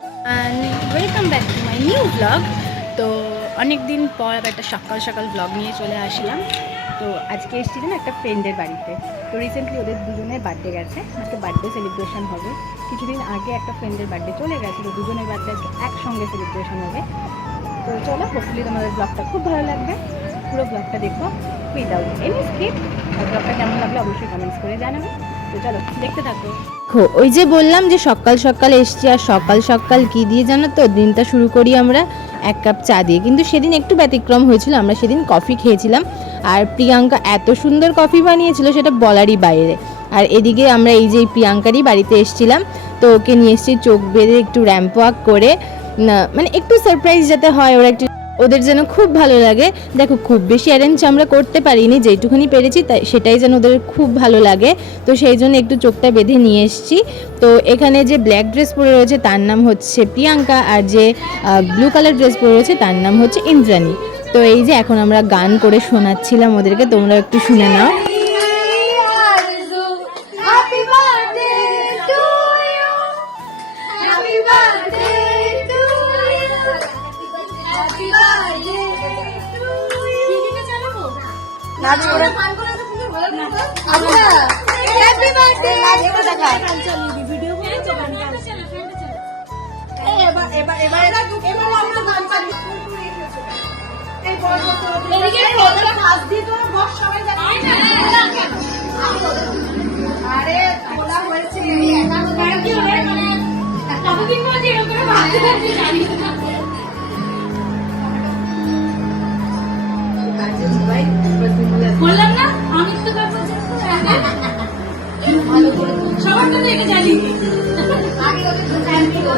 and welcome back to my new vlog. তো অনেক দিন পর একটা সকাল সকাল ব্লগ নিয়ে চলে আসলাম। তো আজকে এসেছিলাম একটা ফ্রেন্ডের বাড়িতে। তো রিসেন্টলি ওদের দুজনের বার্থডে গেছে, আজকে বার্থডে সেলিব্রেশন হবে। কিছুদিন আগে একটা ফ্রেন্ডের বার্থডে চলে গেছে, তো দুজনের বার্থডে আজকে একসঙ্গে সেলিব্রেশন হবে। তো চলো, হোপফুলি তোমাদের ব্লগটা খুব ভালো লাগবে। পুরো ব্লগটা দেখো উইদাউট এনি স্কিপ। আর ব্লগটা কেমন লাগলো অবশ্যই কমেন্টস করে জানাবে। তো চলো দেখতে থাকো। ওই যে বললাম যে সকাল সকাল এসছি, আর সকাল সকাল কি দিয়ে জানো তো, দিনটা শুরু করি আমরা এক কাপ চা দিয়ে। কিন্তু সেদিন একটু ব্যতিক্রম হয়েছিল, আমরা সেদিন কফি খেয়েছিলাম। আর প্রিয়াঙ্কা এত সুন্দর কফি বানিয়েছিল সেটা বলারই বাইরে। আর এদিকে আমরা এই যে প্রিয়াঙ্কারই বাড়িতে এসেছিলাম, তো ওকে নিয়ে এসেছি চোখ বেঁধে একটু র্যাম্প ওয়াক করে, মানে একটু সারপ্রাইজ যাতে হয়, ওরা একটু ওদের যেন খুব ভালো লাগে। দেখো, খুব বেশি অ্যারেঞ্জ আমরা করতে পারিনি, যেটুকুনি পেরেছি তাই সেটাই যেন ওদের খুব ভালো লাগে। তো সেই জন্য একটু চোখটা বেঁধে নিয়ে এসেছি। তো এখানে যে ব্ল্যাক ড্রেস পরে রয়েছে তার নাম হচ্ছে প্রিয়াঙ্কা, আর যে ব্লু কালার ড্রেস পরে রয়েছে তার নাম হচ্ছে ইন্দ্রাণী। তো এই যে এখন আমরা গান করে শোনাচ্ছিলাম ওদেরকে, তোমরা একটু শুনে নাও। নাচ করে আচ্ছা, হ্যাপি বার্থডে নাচ করে দেখা। ভিডিও করেছো গানটা? এবার এবার এবার এবার আমরা গান চালু এই বড় বড় এদিকে ফটোটা হাত দিয়ে তো বস সবাই জানে আরে বলা হয়েছে একা গান কি হবে কতদিন পর যে এরকম ভাবতে থাকি জানি না। বললাম না আমি তো ভালো করে সবার তো দেখে জানি আগে ওকে তো thank you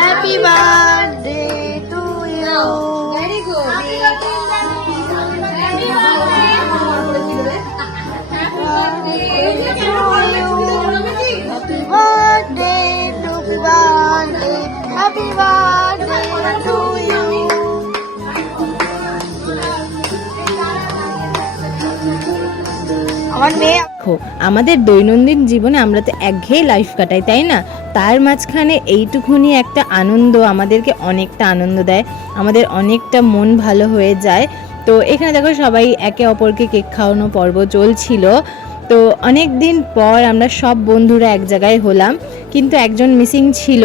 Happy birthday to you. Very good. Happy birthday to birthday. Happy birthday to you. আমার মেয়ে আমাদের দৈনন্দিন জীবনে আমরা তো একঘেয়ে লাইফ কাটাই, তাই না? তার মাঝখানে এইটুকুনি একটা আনন্দ আমাদেরকে অনেকটা আনন্দ দেয়, আমাদের অনেকটা মন ভালো হয়ে যায়। তো এখানে দেখো সবাই একে অপরকে কেক খাওয়ানো পর্ব চলছিল। তো অনেক দিন পর আমরা সব বন্ধুরা এক জায়গায় হলাম, কিন্তু একজন মিসিং ছিল,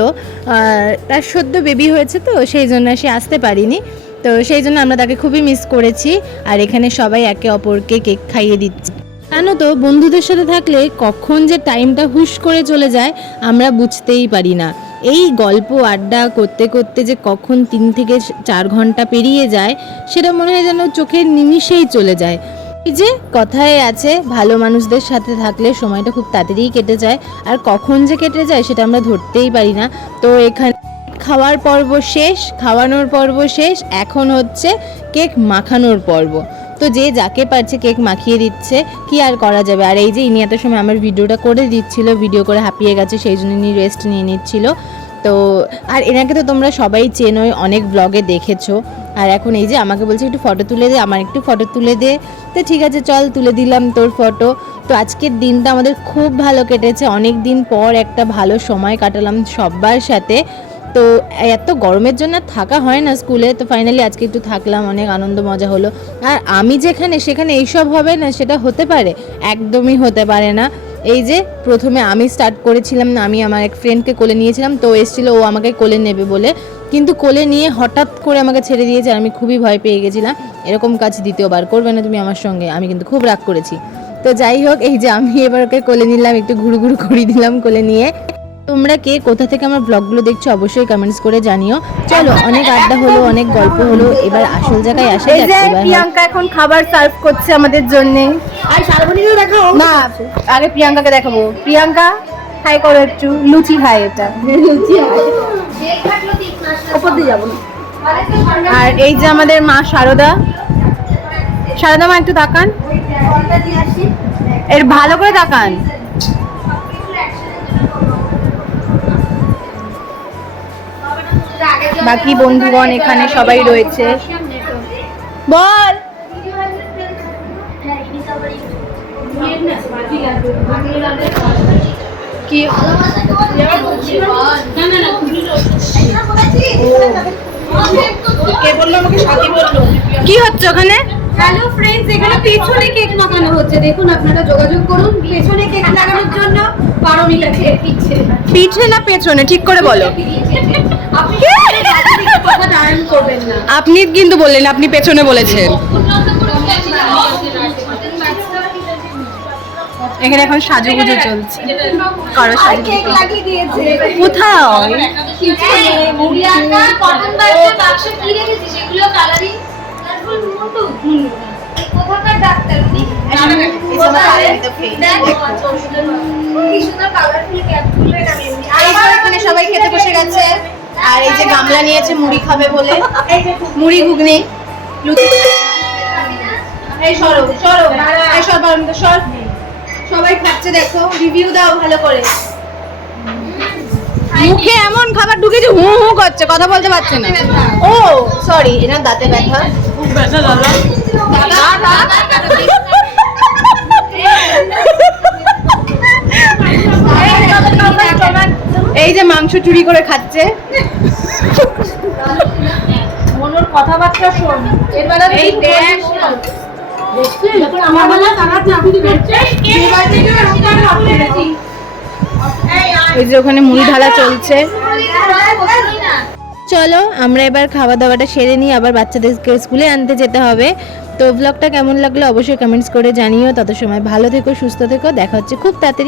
তার সদ্য বেবি হয়েছে, তো সেই জন্য সে আসতে পারিনি। তো সেই জন্য আমরা তাকে খুবই মিস করেছি। আর এখানে সবাই একে অপরকে কেক খাইয়ে দিচ্ছে। জানো তো, বন্ধুদের সাথে থাকলে কখন যে টাইমটা হুশ করে চলে যায় আমরা বুঝতেই পারি না। এই গল্প আড্ডা করতে করতে যে কখন 3 থেকে 4 ঘন্টা পেরিয়ে যায় সেটা মনে হয় যেন চোখের নিমিষেই চলে যায়। এই যে কথায় আছে, ভালো মানুষদের সাথে থাকলে সময়টা খুব তাড়াতাড়ি কেটে যায়, আর কখন যে কেটে যায় সেটা আমরা ধরতেই পারি না। তো এখানে খাওয়ার পর্ব শেষ, খাওয়ানোর পর্ব শেষ, এখন হচ্ছে কেক মাখানোর পর্ব। তো যে যাকে পারছে কেক মাখিয়ে দিচ্ছে, কি আর করা যাবে। আর এই যে ইনি এত সময় আমার ভিডিওটা করে দিচ্ছিল, ভিডিও করে হাঁপিয়ে গেছে, সেই জন্য ইনি রেস্ট নিয়ে নিচ্ছিল। তো আর এনাকে তো তোমরা সবাই চেনোই, অনেক ব্লগে দেখেছো। আর এখন এই যে আমাকে বলছে একটু ফটো তুলে দে, আমার একটু ফটো তুলে দে। তো ঠিক আছে চল, তুলে দিলাম তোর ফটো। তো আজকের দিনটা আমাদের খুব ভালো কেটেছে, অনেক দিন পর একটা ভালো সময় কাটালাম সবার সাথে। তো এত গরমের জন্য থাকা হয় না স্কুলে, তো ফাইনালি আজকে একটু থাকলাম, অনেক আনন্দ মজা হলো। আর আমি যেখানে সেখানে এইসব হবে না, সেটা হতে পারে? একদমই হতে পারে না। এই যে প্রথমে আমি স্টার্ট করেছিলাম না, আমি আমার এক ফ্রেন্ডকে কোলে নিয়েছিলাম, তো এসেছিলো ও আমাকে কোলে নেবে বলে, কিন্তু কোলে নিয়ে হঠাৎ করে আমাকে ছেড়ে দিয়েছে। আমি খুবই ভয় পেয়ে গেছিলাম। এরকম কাজ দ্বিতীয়বার করবে না তুমি আমার সঙ্গে, আমি কিন্তু খুব রাগ করেছি। তো যাই হোক, এই যে আমি এবার ওকে কোলে নিলাম, একটু ঘুরু ঘুরু করিয়ে দিলাম কোলে নিয়ে। তোমরা কে কোথা থেকে আমার ব্লগগুলো দেখছো অবশ্যই কমেন্টস করে জানিও। চলো, অনেক আড্ডা হলো, অনেক গল্প হলো, এবার আসল জায়গায় আসা যাক। এবার প্রিয়াঙ্কা এখন খাবার সার্ভ করছে আমাদের জন্য। আর শালবনীকেও দেখাও না, আগে প্রিয়াঙ্কাকে দেখাবো। প্রিয়াঙ্কা হাই করো একটু, লুচি খাই, এটা লুচি ওপর দিয়ে যাবো। আর এই যে আমাদের মা শারদা, শারদা মা একটু তাকান, এর ভালো করে তাকান। বাকি বন্ধুগণ এখানে সবাই রয়েছে। বল। কি কি হচ্ছে ওখানে? হ্যালো ফ্রেন্ডস, এখানে পেছনে কেক লাগানো হচ্ছে, দেখুন আপনারা যোগাযোগ করুন। পেছনে কেক লাগানোর জন্য পারমিতা কেক পিছে পিছে না পেছনে ঠিক করে বলো। আপনি কথা ডায়ন করবেন না। আপনি কিন্তু বললেন আপনি পেছনে বলেছেন। এখানে এখন সাজুগুজু চলছে। কারো সাজু কেক লাগিয়ে দিয়েছে কোথাও? মুড়িয়াটা কটন বাক্সে বাক্সে কি রেখেছি সেগুলো কালারিং তারপর মোটু কোথাকার ডাক্তার উনি কি সুন্দর কালারফুল ক্যাপগুলো এই যে এখানে সবাই খেতে বসে গেছে। আর এই যে গামলা নিয়েছে মুড়ি খাবে বলে, মুড়ি ঘুগনি লুচি। এই সরো সরো, এই সর বারান্দা সর। সবাই খাচ্ছে, দেখো রিভিউ দাও ভালো করে। মুখে এমন খাবার ঢুকেছে হু হু করছে, কথা বলতে পারছে না। ও সরি, এনার দাঁতে ব্যথা। খুব ব্যথা দাদা। এই যে মাংস চুরি করে খাচ্ছে। মনোর কথাবার্তা শোন। এর বেলা এই দেখ যখন আমার বেলা তারা চাবি দিচ্ছে এবার থেকে রোকার আপনি ওই যে ওখানে মুড়ি ঢালা চলছে। চলো আমরা এবার খাওয়া দাওয়াটা সেরে নিই, আবার বাচ্চাদেরকে স্কুলে আনতে যেতে হবে। তো ব্লগটা কেমন লাগলো অবশ্যই কমেন্টস করে জানিও। তত সময় ভালো থেকো, সুস্থ থেকো, দেখা হচ্ছে খুব তাড়াতাড়ি।